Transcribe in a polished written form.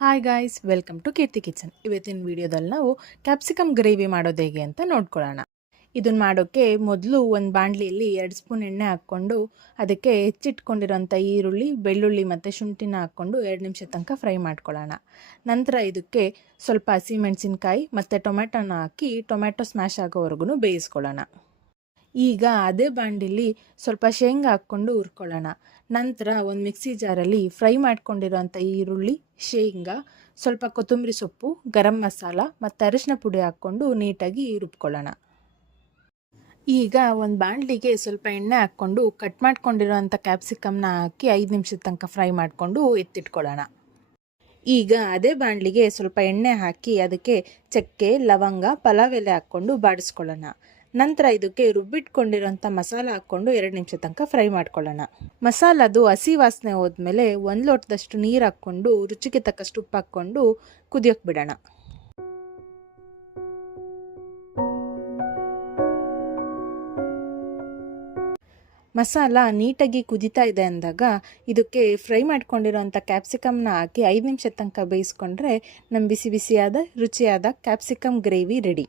Hi guys, welcome to Keerthi kitchen. ಇವತ್ತಿನ ವಿಡಿಯೋದಲ್ಲಿ ನಾವು ಕ್ಯಾಪ್ಸಿಕಮ್ ಗ್ರೇವಿ ಮಾಡೋದು ಹೇಗೆ ಅಂತ ನೋಡ್ಕೊಳ್ಳೋಣ. ಇದನ್ನು ಮಾಡೋಕ್ಕೆ ಮೊದಲು ಒಂದು ಬಾಣಲಿಯಲ್ಲಿ 2 ಸ್ಪೂನ್ ಎಣ್ಣೆ ಹಾಕ್ಕೊಂಡು ಅದಕ್ಕೆ ಹೆಚ್ಚಿಟ್ಕೊಂಡಿರೋಂಥ ಈರುಳ್ಳಿ, ಬೆಳ್ಳುಳ್ಳಿ ಮತ್ತು ಶುಂಠಿನ ಹಾಕ್ಕೊಂಡು 2 ನಿಮಿಷ ತನಕ ಫ್ರೈ ಮಾಡ್ಕೊಳ್ಳೋಣ. ನಂತರ ಇದಕ್ಕೆ ಸ್ವಲ್ಪ ಹಸಿಮೆಣಸಿನ್ಕಾಯಿ ಮತ್ತು ಟೊಮೆಟೊನ ಹಾಕಿ ಟೊಮೆಟೊ ಸ್ಮ್ಯಾಶ್ ಆಗೋವರೆಗೂ ಬೇಯಿಸ್ಕೊಳ್ಳೋಣ. ಈಗ ಅದೇ ಬಾಣಲಿಲಿ ಸ್ವಲ್ಪ ಶೇಂಗಾ ಹಾಕ್ಕೊಂಡು ಹುರ್ಕೊಳ್ಳೋಣ. ನಂತರ ಒಂದು ಮಿಕ್ಸಿ ಜಾರಲ್ಲಿ ಫ್ರೈ ಮಾಡ್ಕೊಂಡಿರೋಂಥ ಈರುಳ್ಳಿ, ಶೇಂಗಾ, ಸ್ವಲ್ಪ ಕೊತ್ತಂಬರಿ ಸೊಪ್ಪು, ಗರಂ ಮಸಾಲ ಮತ್ತು ಅರಿಶಿನ ಪುಡಿ ಹಾಕ್ಕೊಂಡು ನೀಟಾಗಿ ರುಬ್ಕೊಳ್ಳೋಣ. ಈಗ ಒಂದು ಬಾಣಲಿಗೆ ಸ್ವಲ್ಪ ಎಣ್ಣೆ ಹಾಕ್ಕೊಂಡು ಕಟ್ ಮಾಡ್ಕೊಂಡಿರೋಂಥ ಕ್ಯಾಪ್ಸಿಕಮ್ನ ಹಾಕಿ 5 ನಿಮಿಷದ ತನಕ ಫ್ರೈ ಮಾಡಿಕೊಂಡು ಎತ್ತಿಟ್ಕೊಳ್ಳೋಣ. ಈಗ ಅದೇ ಬಾಣಲಿಗೆ ಸ್ವಲ್ಪ ಎಣ್ಣೆ ಹಾಕಿ ಅದಕ್ಕೆ ಚಕ್ಕೆ, ಲವಂಗ, ಪಲಾವ್ ಎಲೆ ಹಾಕ್ಕೊಂಡು ಬಾಡಿಸ್ಕೊಳ್ಳೋಣ. ನಂತರ ಇದಕ್ಕೆ ರುಬ್ಬಿಟ್ಕೊಂಡಿರೋಂಥ ಮಸಾಲ ಹಾಕ್ಕೊಂಡು 2 ನಿಮಿಷ ತನಕ ಫ್ರೈ ಮಾಡ್ಕೊಳ್ಳೋಣ. ಮಸಾಲದು ಹಸಿ ವಾಸನೆ ಹೋದ್ಮೇಲೆ 1 ಲೋಟದಷ್ಟು ನೀರು ಹಾಕ್ಕೊಂಡು ರುಚಿಗೆ ತಕ್ಕಷ್ಟು ಉಪ್ಪು ಹಾಕ್ಕೊಂಡು ಕುದಿಯೋಕೆ ಬಿಡೋಣ. ಮಸಾಲ ನೀಟಾಗಿ ಕುದೀತಾ ಇದೆ ಅಂದಾಗ ಇದಕ್ಕೆ ಫ್ರೈ ಮಾಡ್ಕೊಂಡಿರೋಂಥ ಕ್ಯಾಪ್ಸಿಕಮ್ನ ಹಾಕಿ 5 ನಿಮಿಷ ತನಕ ಬೇಯಿಸ್ಕೊಂಡ್ರೆ ನಮ್ಮ ಬಿಸಿ ಬಿಸಿಯಾದ ರುಚಿಯಾದ ಕ್ಯಾಪ್ಸಿಕಮ್ ಗ್ರೇವಿ ರೆಡಿ.